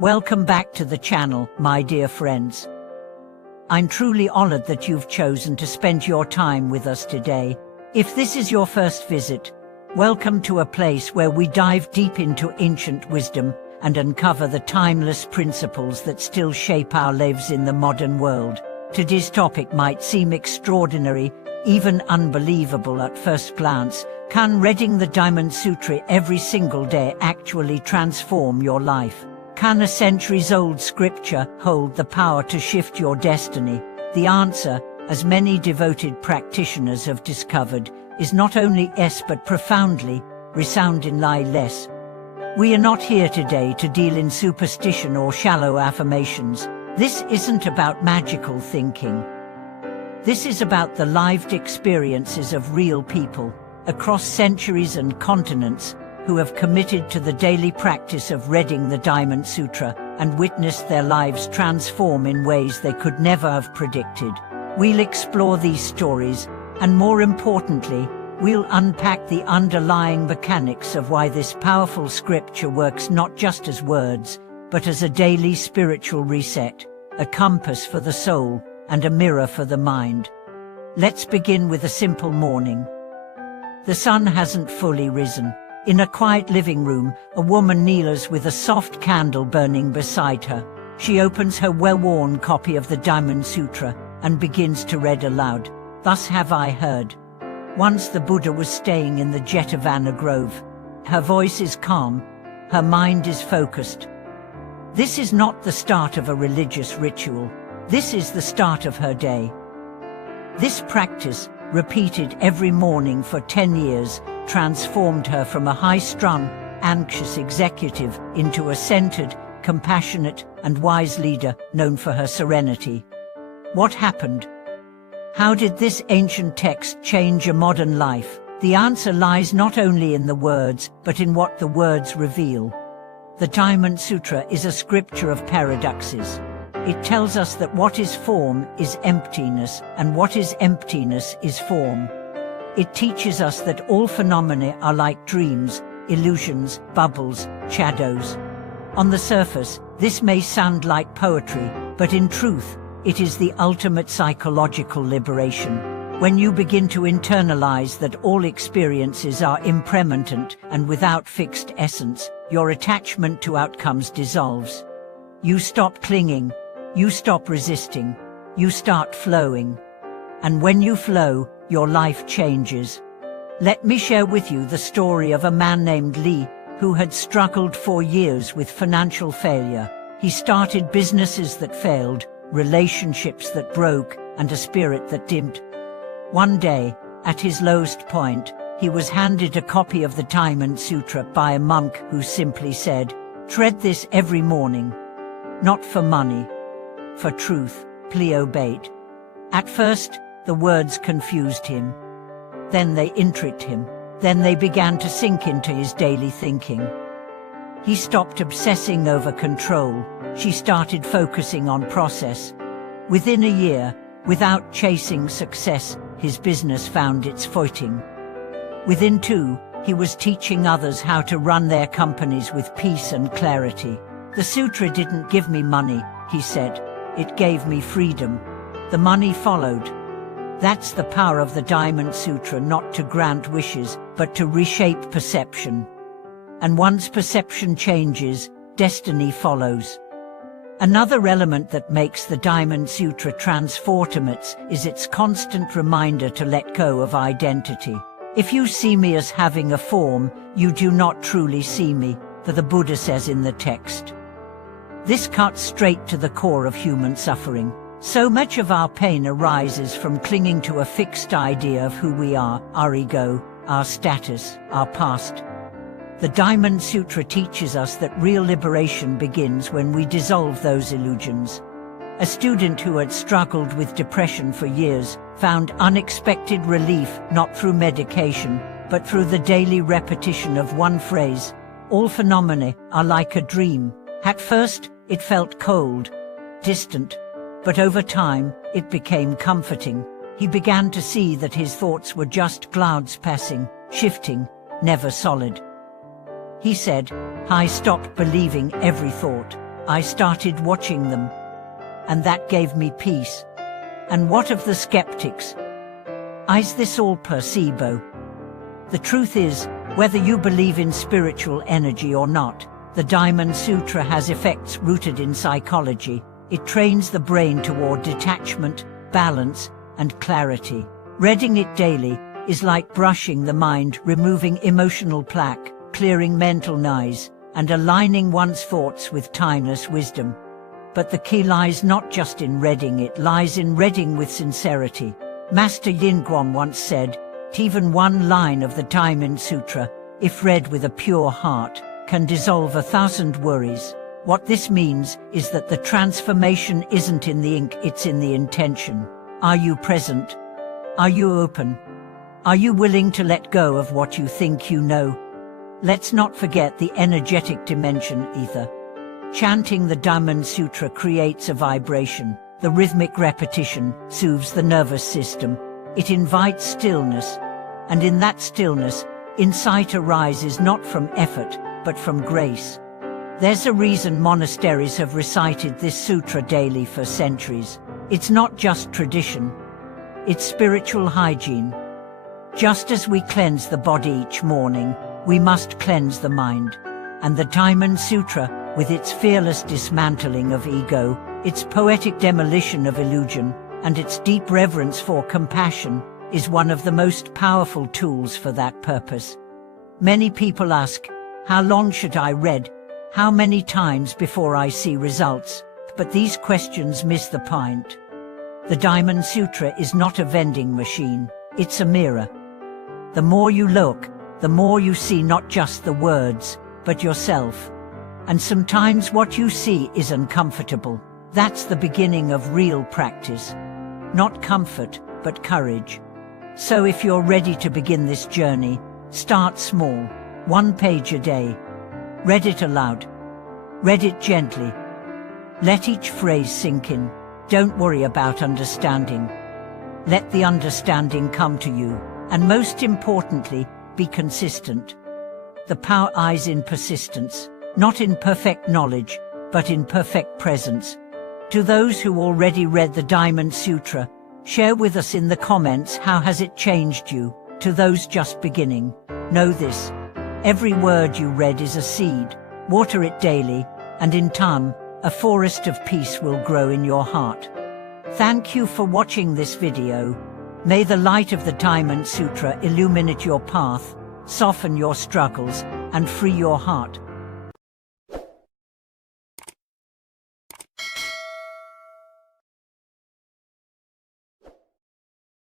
Welcome back to the channel, my dear friends. I'm truly honored that you've chosen to spend your time with us today. If this is your first visit, welcome to a place where we dive deep into ancient wisdom and uncover the timeless principles that still shape our lives in the modern world. Today's topic might seem extraordinary, even unbelievable at first glance. Can reading the Diamond Sutra every single day actually transform your life? Can a centuries-old scripture hold the power to shift your destiny? The answer, as many devoted practitioners have discovered, is not only yes but profoundly, resoundingly less. We are not here today to deal in superstition or shallow affirmations. This isn't about magical thinking. This is about the lived experiences of real people, across centuries and continents, who have committed to the daily practice of reading the Diamond Sutra and witnessed their lives transform in ways they could never have predicted. We'll explore these stories, and more importantly, we'll unpack the underlying mechanics of why this powerful scripture works not just as words, but as a daily spiritual reset, a compass for the soul, and a mirror for the mind. Let's begin with a simple morning. The sun hasn't fully risen. In a quiet living room, a woman kneels with a soft candle burning beside her. She opens her well-worn copy of the Diamond Sutra and begins to read aloud. Thus have I heard. Once the Buddha was staying in the Jetavana Grove. Her voice is calm. Her mind is focused. This is not the start of a religious ritual. This is the start of her day. This practice, repeated every morning for 10 years, transformed her from a high-strung, anxious executive into a centered, compassionate, and wise leader known for her serenity. What happened? How did this ancient text change a modern life? The answer lies not only in the words, but in what the words reveal. The Diamond Sutra is a scripture of paradoxes. It tells us that what is form is emptiness, and what is emptiness is form. It teaches us that all phenomena are like dreams, illusions, bubbles, shadows. On the surface, this may sound like poetry, but in truth, it is the ultimate psychological liberation. When you begin to internalize that all experiences are impermanent and without fixed essence, your attachment to outcomes dissolves. You stop clinging. You stop resisting. You start flowing. And when you flow, your life changes. Let me share with you the story of a man named Lee, who had struggled for years with financial failure. He started businesses that failed, relationships that broke, and a spirit that dimmed. One day, at his lowest point, he was handed a copy of the Diamond Sutra by a monk who simply said, "Tread this every morning. Not for money. For truth." Lee obeyed. At first, the words confused him. Then they intrigued him. Then they began to sink into his daily thinking. He stopped obsessing over control. She started focusing on process. Within a year, without chasing success, his business found its footing. Within 2, he was teaching others how to run their companies with peace and clarity. "The sutra didn't give me money," he said. "It gave me freedom." The money followed. That's the power of the Diamond Sutra, not to grant wishes, but to reshape perception. And once perception changes, destiny follows. Another element that makes the Diamond Sutra transformative is its constant reminder to let go of identity. "If you see me as having a form, you do not truly see me," the Buddha says in the text. This cuts straight to the core of human suffering. So much of our pain arises from clinging to a fixed idea of who we are, our ego, our status, our past. The Diamond Sutra teaches us that real liberation begins when we dissolve those illusions. A student who had struggled with depression for years found unexpected relief not through medication, but through the daily repetition of one phrase, "All phenomena are like a dream." At first, it felt cold, distant, but over time, it became comforting. He began to see that his thoughts were just clouds passing, shifting, never solid. He said, "I stopped believing every thought. I started watching them. And that gave me peace. And what of the skeptics? Is this all placebo? The truth is, whether you believe in spiritual energy or not, the Diamond Sutra has effects rooted in psychology. It trains the brain toward detachment, balance, and clarity. Reading it daily is like brushing the mind, removing emotional plaque, clearing mental noise, and aligning one's thoughts with timeless wisdom. But the key lies not just in reading, it lies in reading with sincerity. Master Yin Guan once said, even one line of the Diamond Sutra, if read with a pure heart, can dissolve 1,000 worries. What this means is that the transformation isn't in the ink, it's in the intention. Are you present? Are you open? Are you willing to let go of what you think you know? Let's not forget the energetic dimension either. Chanting the Diamond Sutra creates a vibration. The rhythmic repetition soothes the nervous system. It invites stillness. And in that stillness, insight arises not from effort, but from grace. There's a reason monasteries have recited this sutra daily for centuries. It's not just tradition. It's spiritual hygiene. Just as we cleanse the body each morning, we must cleanse the mind. And the Diamond Sutra, with its fearless dismantling of ego, its poetic demolition of illusion, and its deep reverence for compassion, is one of the most powerful tools for that purpose. Many people ask, how long should I read? How many times before I see results? But these questions miss the point. The Diamond Sutra is not a vending machine, it's a mirror. The more you look, the more you see not just the words, but yourself. And sometimes what you see is uncomfortable. That's the beginning of real practice. Not comfort, but courage. So if you're ready to begin this journey, start small. 1 page a day. Read it aloud. Read it gently. Let each phrase sink in. Don't worry about understanding. Let the understanding come to you. And most importantly, be consistent. The power lies in persistence, not in perfect knowledge, but in perfect presence. To those who already read the Diamond Sutra, share with us in the comments how has it changed you. To those just beginning, know this. Every word you read is a seed. Water it daily, and in time, a forest of peace will grow in your heart. Thank you for watching this video. May the light of the Diamond Sutra illuminate your path, soften your struggles, and free your heart.